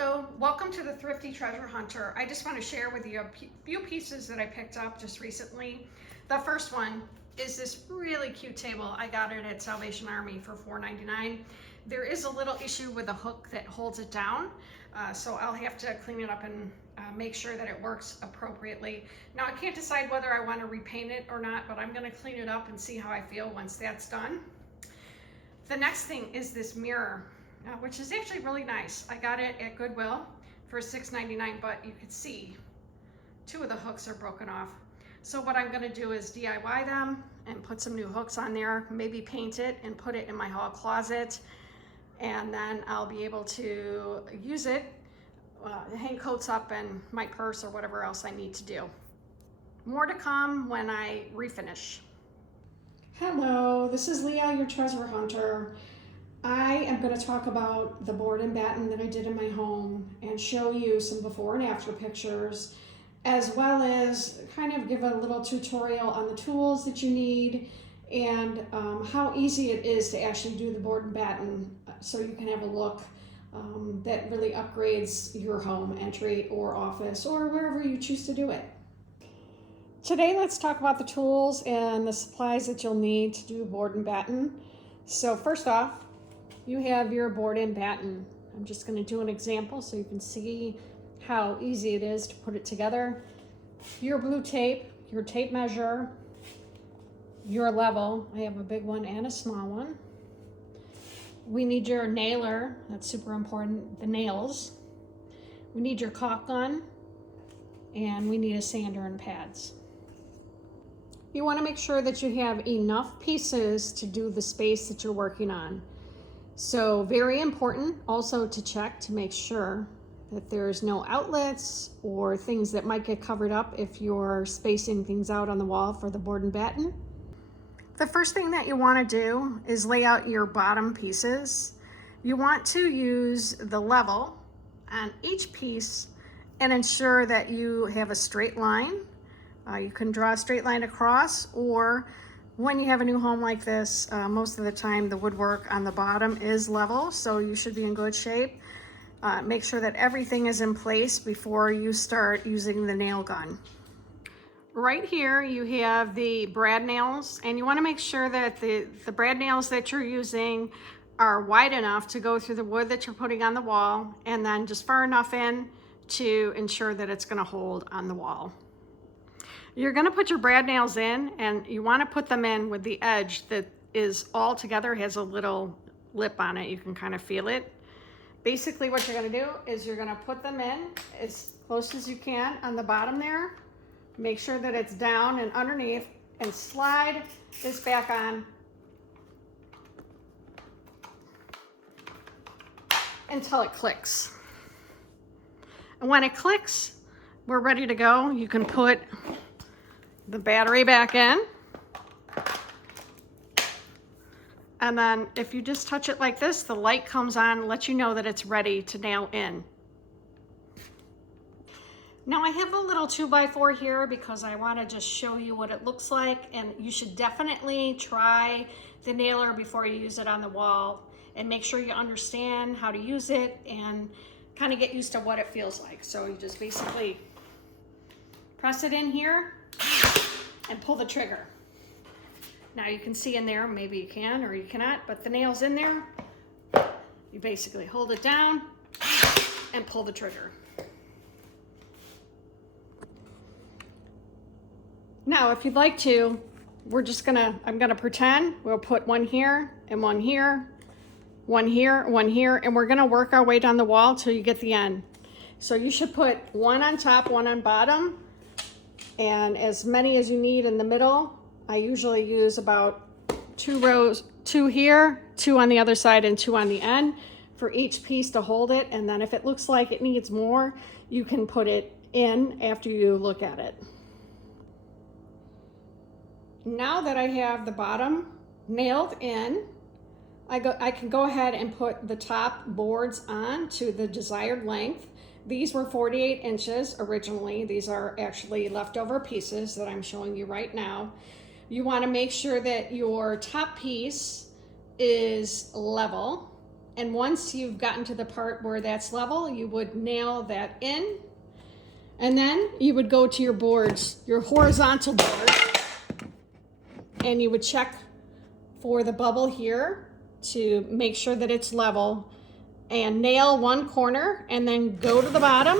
Hello, welcome to the Thrifty Treasure Hunter. I just want to share with you a few pieces that I picked up just recently. The first one is this really cute table. I got it at Salvation Army for $4.99. There is a little issue with the hook that holds it down, so I'll have to clean it up and make sure that it works appropriately. Now I can't decide whether I want to repaint it or not, but I'm going to clean it up and see how I feel once that's done. The next thing is this mirror, which is actually really nice. I got it at Goodwill for $6.99, but you can see two of the hooks are broken off. So what I'm gonna do is DIY them and put some new hooks on there, maybe paint it and put it in my hall closet. And then I'll be able to use it, hang coats up in my purse or whatever else I need to do. More to come when I refinish. Hello, this is Leah, your treasure hunter. I am going to talk about the board and batten that I did in my home and show you some before and after pictures, as well as kind of give a little tutorial on the tools that you need and how easy it is to actually do the board and batten, so you can have a look that really upgrades your home, entry or office, or wherever you choose to do it. Today let's talk about the tools and the supplies that you'll need to do board and batten. So first off, you have your board and batten. I'm just going to do an example so you can see how easy it is to put it together. Your blue tape, your tape measure, your level. I have a big one and a small one. We need your nailer. That's super important. The nails. We need your caulk gun, and we need a sander and pads. You want to make sure that you have enough pieces to do the space that you're working on. So very important also to check to make sure that there's no outlets or things that might get covered up if you're spacing things out on the wall for the board and batten. The first thing that you want to do is lay out your bottom pieces. You want to use the level on each piece and ensure that you have a straight line. You can draw a straight line across, or when you have a new home like this, most of the time the woodwork on the bottom is level, so you should be in good shape. Make sure that everything is in place before you start using the nail gun. Right here you have the brad nails, and you want to make sure that the brad nails that you're using are wide enough to go through the wood that you're putting on the wall, and then just far enough in to ensure that it's going to hold on the wall. You're going to put your brad nails in, and you want to put them in with the edge that is all together, has a little lip on it. You can kind of feel it. Basically what you're going to do is you're going to put them in as close as you can on the bottom there. Make sure that it's down and underneath, and slide this back on until it clicks. And when it clicks, we're ready to go. You can put the battery back in, and then if you just touch it like this, the light comes on and lets you know that it's ready to nail in. Now I have a little 2x4 here because I want to just show you what it looks like, and you should definitely try the nailer before you use it on the wall and make sure you understand how to use it and kind of get used to what it feels like. So you just basically press it in here and pull the trigger. Now you can see in there, maybe you can or you cannot, but the nail's in there. You basically hold it down and pull the trigger. Now if you'd like to, I'm gonna pretend we'll put one here and one here, one here, one here, and we're gonna work our way down the wall till you get the end. So you should put one on top, one on bottom, and as many as you need in the middle. I usually use about 2 rows, 2 here, 2 on the other side, and 2 on the end for each piece to hold it. And then if it looks like it needs more, you can put it in after you look at it. Now that I have the bottom nailed in, I can go ahead and put the top boards on to the desired length. These were 48 inches originally. These are actually leftover pieces that I'm showing you right now. You want to make sure that your top piece is level And once you've gotten to the part where that's level, you would nail that in. And then you would go to your boards, your horizontal board, and you would check for the bubble here to make sure that it's level, and nail one corner, and then go to the bottom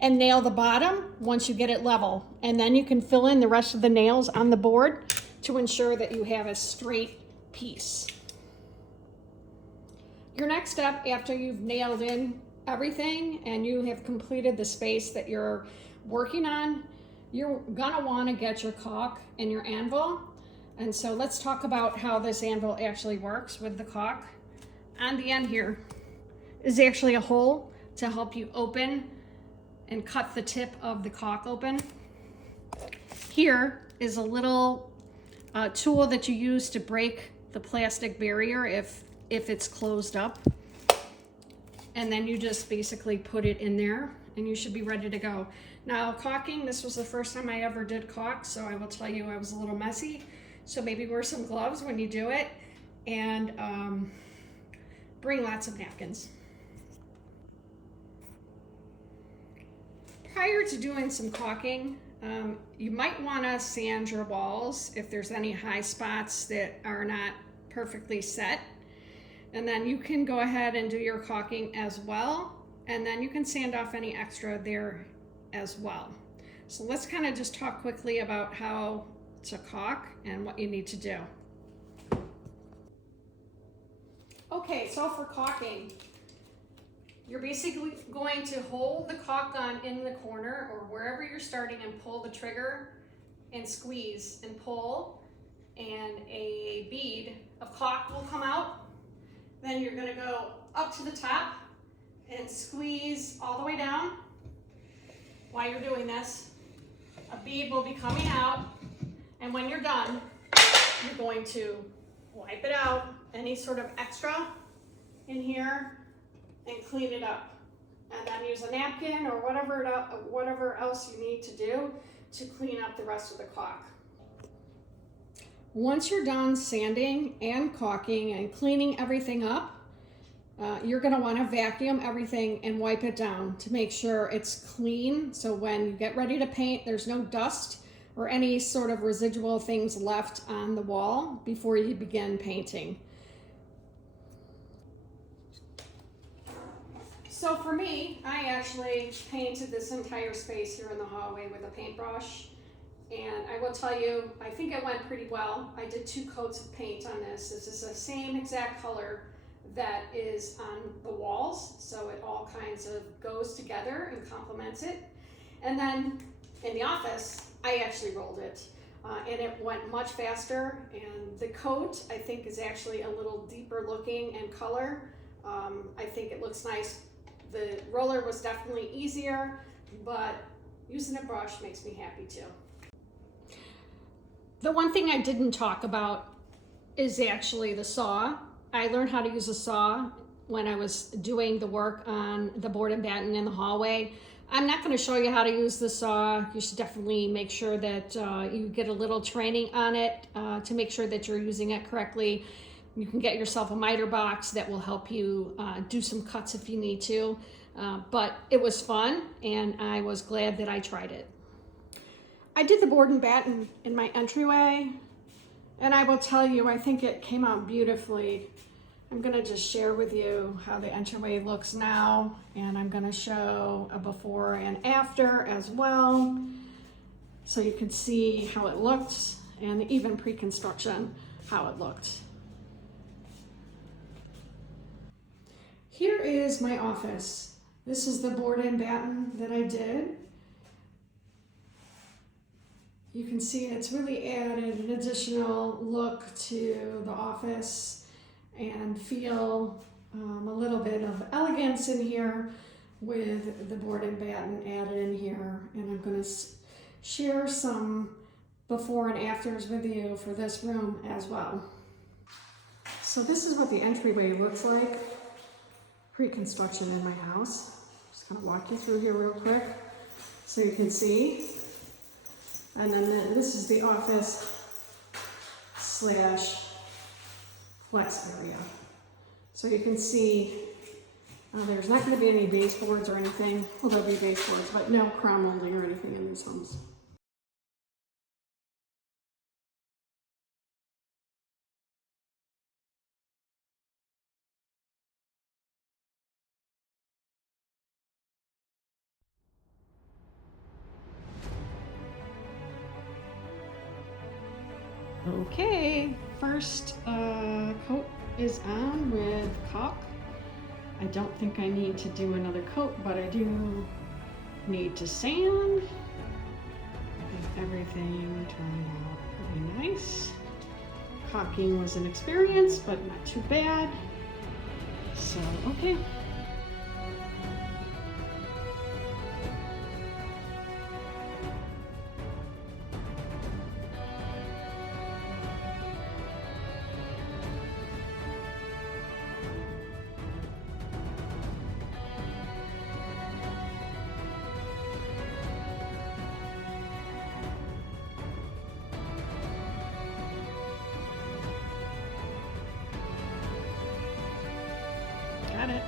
and nail the bottom once you get it level. And then you can fill in the rest of the nails on the board to ensure that you have a straight piece. Your next step after you've nailed in everything and you have completed the space that you're working on, you're gonna wanna get your caulk and your anvil. And so let's talk about how this anvil actually works with the caulk. On the end here is actually a hole to help you open and cut the tip of the caulk open. Here is a little tool that you use to break the plastic barrier if it's closed up. And then you just basically put it in there and you should be ready to go. Now caulking, this was the first time I ever did caulk, so I will tell you I was a little messy. So maybe wear some gloves when you do it, and bring lots of napkins. Prior to doing some caulking, you might want to sand your walls if there's any high spots that are not perfectly set. And then you can go ahead and do your caulking as well, and then you can sand off any extra there as well. So let's kind of just talk quickly about how to caulk and what you need to do. Okay, so for caulking, you're basically going to hold the caulk gun in the corner or wherever you're starting and pull the trigger and squeeze and pull, and a bead of caulk will come out. Then you're gonna go up to the top and squeeze all the way down. While you're doing this, a bead will be coming out, and when you're done, you're going to wipe it out, any sort of extra in here, and clean it up. And then use a napkin or whatever else you need to do to clean up the rest of the caulk. Once you're done sanding and caulking and cleaning everything up, you're gonna wanna vacuum everything and wipe it down to make sure it's clean. So when you get ready to paint, there's no dust or any sort of residual things left on the wall before you begin painting. So for me, I actually painted this entire space here in the hallway with a paintbrush. And I will tell you, I think it went pretty well. I did 2 coats of paint on this. This is the same exact color that is on the walls, so it all kinds of goes together and complements it. And then in the office, I actually rolled it, and it went much faster. And the coat, I think, is actually a little deeper looking in color. I think it looks nice. The roller was definitely easier, but using a brush makes me happy too. The one thing I didn't talk about is actually the saw. I learned how to use a saw when I was doing the work on the board and batten in the hallway. I'm not going to show you how to use the saw. You should definitely make sure that you get a little training on it to make sure that you're using it correctly. You can get yourself a miter box that will help you do some cuts if you need to. But it was fun, and I was glad that I tried it. I did the board and batten in my entryway, and I will tell you, I think it came out beautifully. I'm gonna just share with you how the entryway looks now, and I'm gonna show a before and after as well, so you can see how it looked, and even pre-construction, how it looked. Here is my office. This is the board and batten that I did. You can see it's really added an additional look to the office and feel a little bit of elegance in here with the board and batten added in here. And I'm going to share some before and afters with you for this room as well. So this is what the entryway looks like pre-construction in my house. Just going to walk you through here real quick so you can see. And then this is the office / flex area. So you can see there's not going to be any baseboards or anything. Well, there'll be baseboards, but no crown molding or anything in these homes. Okay, first coat is on with caulk. I don't think I need to do another coat, but I do need to sand. And everything turned out pretty nice. Caulking was an experience, but not too bad. So, okay. Got it.